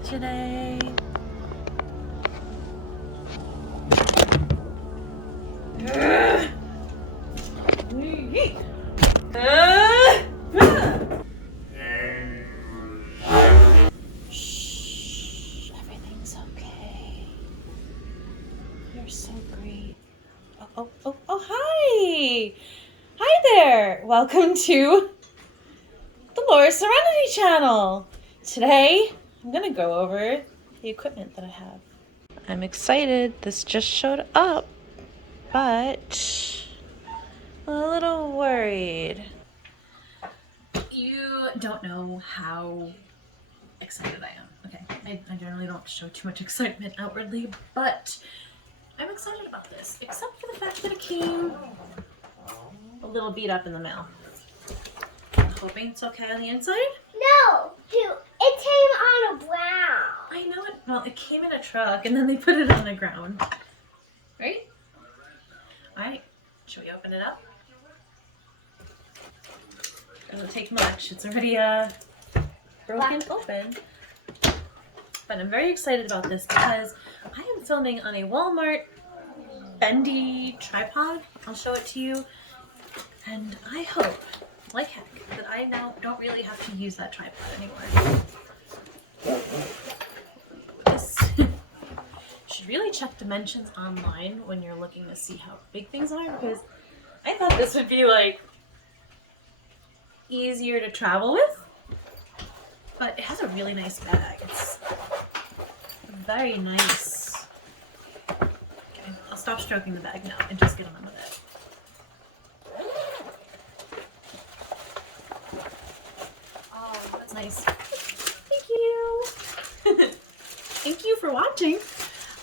excited today. Shh, everything's okay. You're so great. Oh, hi! Hi there! Welcome to the Laura Serenity channel. Today, I'm gonna go over the equipment that I have. I'm excited. This just showed up, but a little worried. You don't know how excited I am. Okay, I generally don't show too much excitement outwardly, but I'm excited about this, except for the fact that it came a little beat up in the mail. I'm hoping it's okay on the inside. No, it came on a ground. I know it. Well, it came in a truck and then they put it on the ground. Right? Alright, should we open it up? Doesn't take much. It's already broken open. But I'm very excited about this because I am filming on a Walmart bendy tripod. I'll show it to you. And I hope, like heck, that I now don't really have to use that tripod anymore. This should really check dimensions online when you're looking to see how big things are, because I thought this would be like easier to travel with. But it has a really nice bag. It's very nice. Okay, I'll stop stroking the bag now and just get on with it. Oh, that's nice. Thank you. Thank you for watching.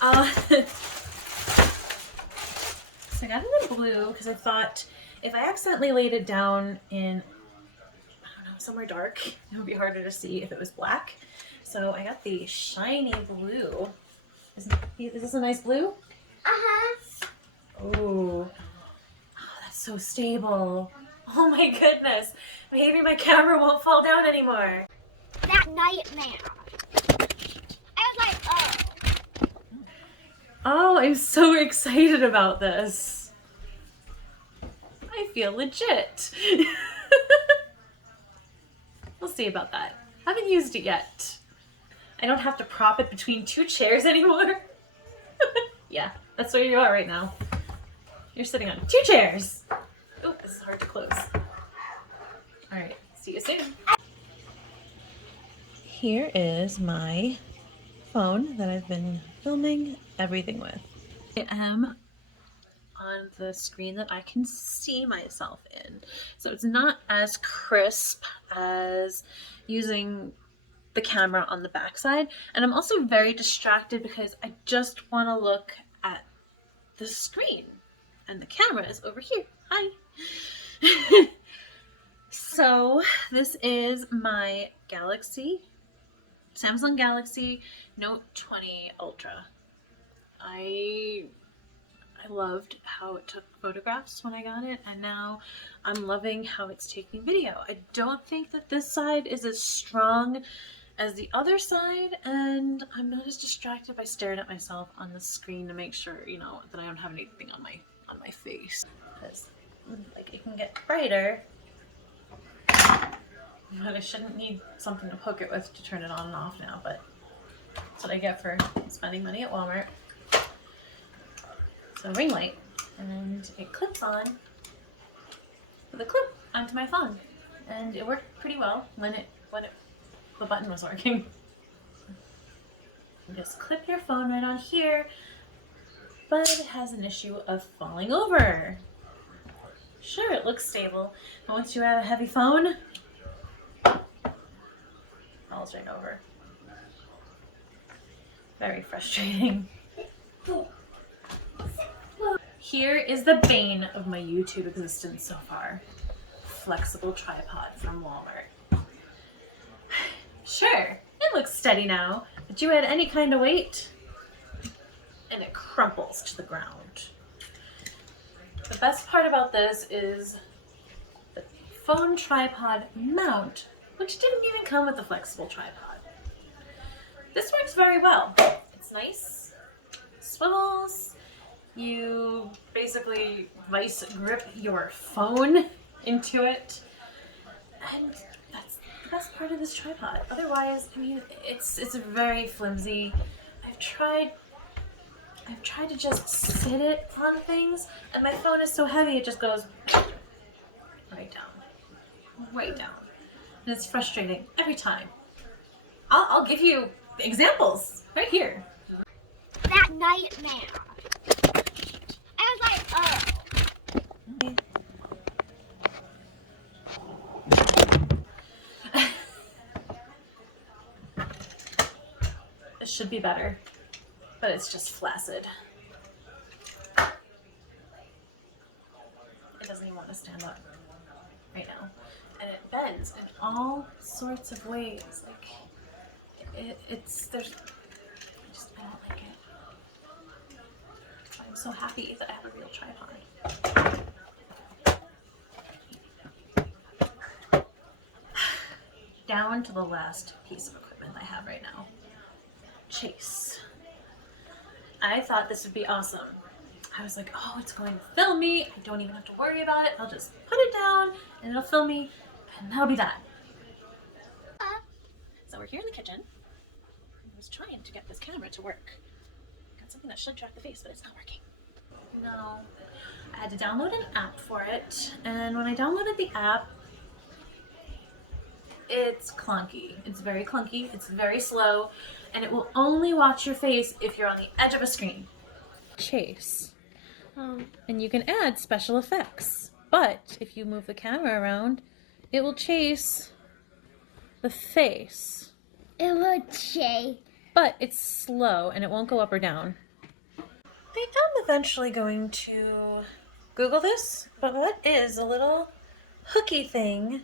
So I got it in blue because I thought if I accidentally laid it down in, I don't know, somewhere dark, it would be harder to see if it was black. So I got the shiny blue. Is this a nice blue? Uh-huh. Oh, that's so stable. Oh my goodness. Maybe my camera won't fall down anymore. That nightmare. I was like, oh. Oh, I'm so excited about this. I feel legit. We'll see about that. Haven't used it yet. I don't have to prop it between two chairs anymore. Yeah, that's where you are right now. You're sitting on two chairs. Oh, this is hard to close. All right, see you soon. Here is my phone that I've been filming everything with. I am on the screen that I can see myself in. So it's not as crisp as using the camera on the backside, and I'm also very distracted because I just want to look at the screen and the camera is over here. Hi. So this is my Samsung Galaxy Note 20 Ultra. I loved how it took photographs when I got it, and now I'm loving how it's taking video. I don't think that this side is as strong as the other side, and I'm not as distracted by staring at myself on the screen to make sure, you know, that I don't have anything on my face. Because like it can get brighter, but I shouldn't need something to poke it with to turn it on and off now, but that's what I get for spending money at Walmart. So ring light, and it clips on with a clip onto my phone, and it worked pretty well when the button was working. You just clip your phone right on here, but it has an issue of falling over. Sure, it looks stable, but once you add a heavy phone, it falls right over. Very frustrating. Here is the bane of my YouTube existence so far. Flexible tripod from Walmart. Sure, it looks steady now, but you add any kind of weight, and it crumples to the ground. The best part about this is the phone tripod mount, which didn't even come with a flexible tripod. this works very well. It's nice, swivels. You basically vice grip your phone into it, and that's the best part of this tripod. Otherwise, I mean, it's very flimsy. I've tried to just sit it on things, and my phone is so heavy it just goes right down, right down, and it's frustrating every time. I'll give you examples right here. That nightmare. I was like, oh. It should be better, but it's just flaccid. It doesn't even want to stand up right now. And it bends in all sorts of ways. Like, I don't like it. I'm so happy that I have a real tripod. Down to the last piece of equipment I have right now. Chase. I thought this would be awesome. I was like, oh, it's going to film me. I don't even have to worry about it. I'll just put it down and it'll film me and that'll be that. So we're here in the kitchen. I was trying to get this camera to work. Got something that should track the face, but it's not working. No. I had to download an app for it, and when I downloaded the app, it's clunky. It's very clunky, it's very slow, and it will only watch your face if you're on the edge of a screen. Chase. And you can add special effects, but if you move the camera around, it will chase the face. It would chase. But it's slow and it won't go up or down. I am eventually going to Google this, but what is a little hooky thing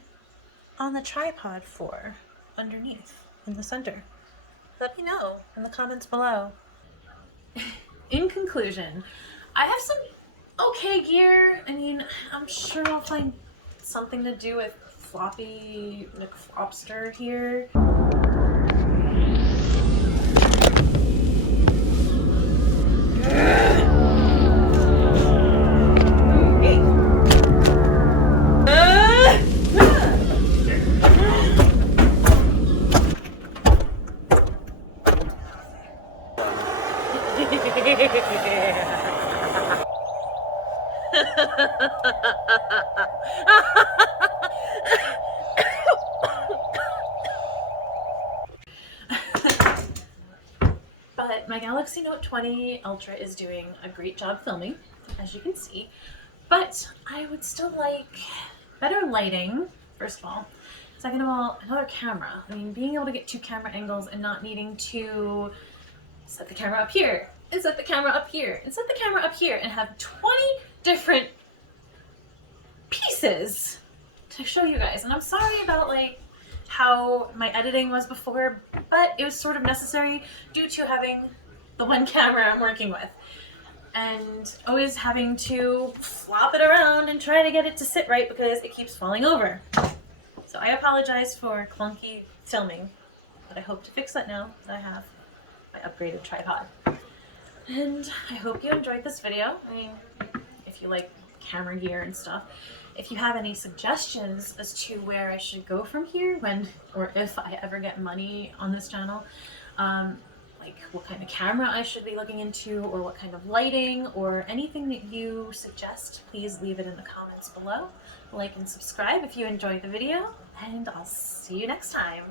on the tripod for underneath in the center? Let me know in the comments below. In conclusion, I have some okay gear. I mean, I'm sure I'll find something to do with floppy McFlopster here. But my Galaxy Note 20 Ultra is doing a great job filming, as you can see. But I would still like better lighting, first of all. Second of all, another camera. I mean, being able to get two camera angles and not needing to set the camera up here, and set the camera up here, and set the camera up here, and have 20 different pieces to show you guys. And I'm sorry about like how my editing was before, but it was sort of necessary due to having the one camera I'm working with and always having to flop it around and try to get it to sit right because it keeps falling over. So I apologize for clunky filming, but I hope to fix that now that I have my upgraded tripod. And I hope you enjoyed this video. I mean, if you like camera gear and stuff. If you have any suggestions as to where I should go from here when or if I ever get money on this channel, like what kind of camera I should be looking into or what kind of lighting or anything that you suggest, please leave it in the comments below. Like and subscribe if you enjoyed the video, and I'll see you next time.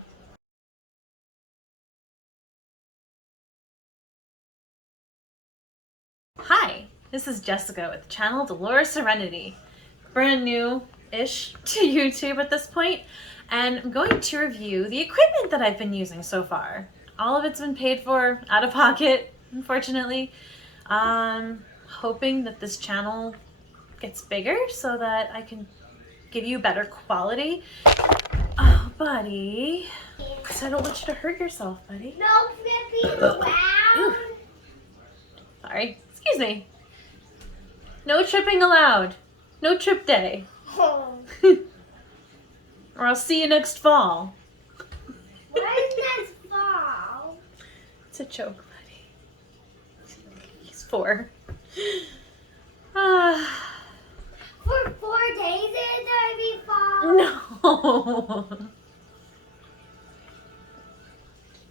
Hi, this is Jessica with channel Dolores Serenity. Brand new-ish to YouTube at this point, and I'm going to review the equipment that I've been using so far. All of it's been paid for out of pocket, unfortunately. Hoping that this channel gets bigger so that I can give you better quality. Oh, buddy. Because I don't want you to hurt yourself, buddy. No flipping around. Sorry. Excuse me. No tripping allowed. No trip day. Oh. Or I'll see you next fall. When is this fall? a joke, buddy. He's 4. Ah. For 4 days it's gonna be fall. No.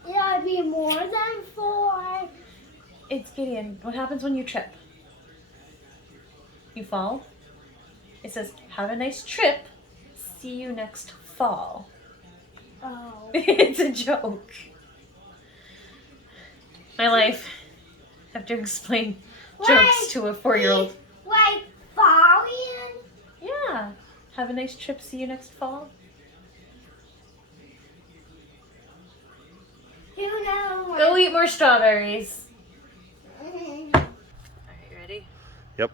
It's gonna be more than 4. It's Gideon. What happens when you trip? You fall? It says, have a nice trip. See you next fall. Oh. It's a joke. My life. I have to explain jokes to a 4-year-old. Like falling? Yeah. Have a nice trip. See you next fall. Who knows? Go eat more strawberries. Mhm. Are you ready? Yep.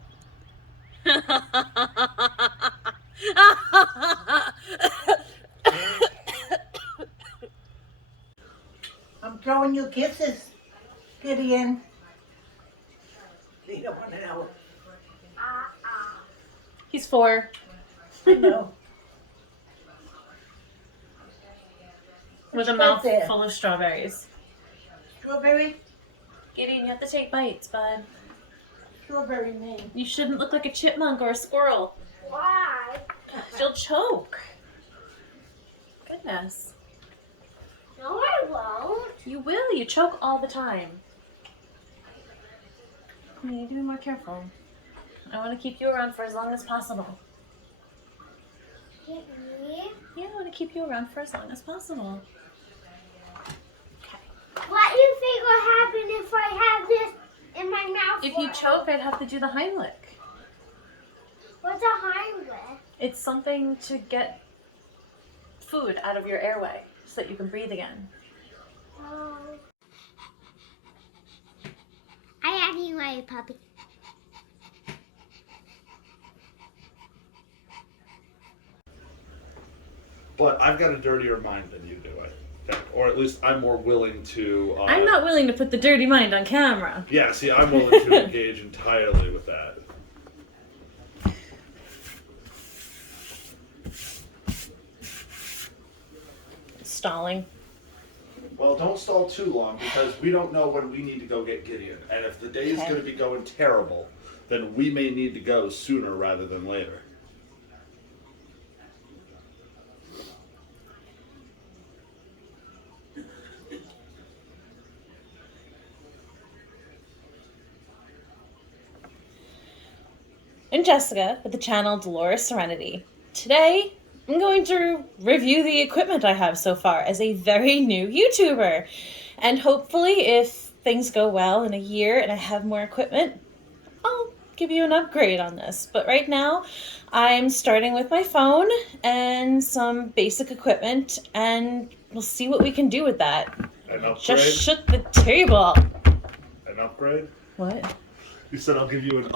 I'm throwing you kisses, Gideon. You don't want to know. He's 4. I know. With a Right mouth there. full of strawberries. Strawberry? Gideon, you have to take bites, bud. Strawberry man. You shouldn't look like a chipmunk or a squirrel. Why? You'll choke. Goodness. No, I won't. You will. You choke all the time. You need to be more careful. I want to keep you around for as long as possible. Get me? Yeah, I want to keep you around for as long as possible. What do you think will happen if I have this in my mouth? If you choke, I'd have to do the Heimlich. What's a Heimlich? It's something to get food out of your airway so that you can breathe again. Oh. I have you my puppy. But I've got a dirtier mind than you do, I think. Or at least I'm more willing to... I'm not willing to put the dirty mind on camera. Yeah, see, I'm willing to engage entirely with that. Stalling. Well, don't stall too long because we don't know when we need to go get Gideon. And if the day is Okay. going to be going terrible, then we may need to go sooner rather than later. I'm Jessica with the channel Dolores Serenity. Today, I'm going to review the equipment I have so far as a very new YouTuber. And hopefully, if things go well in a year and I have more equipment, I'll give you an upgrade on this. But right now, I'm starting with my phone and some basic equipment, and we'll see what we can do with that. An upgrade? Just shook the table. An upgrade? What? You said I'll give you an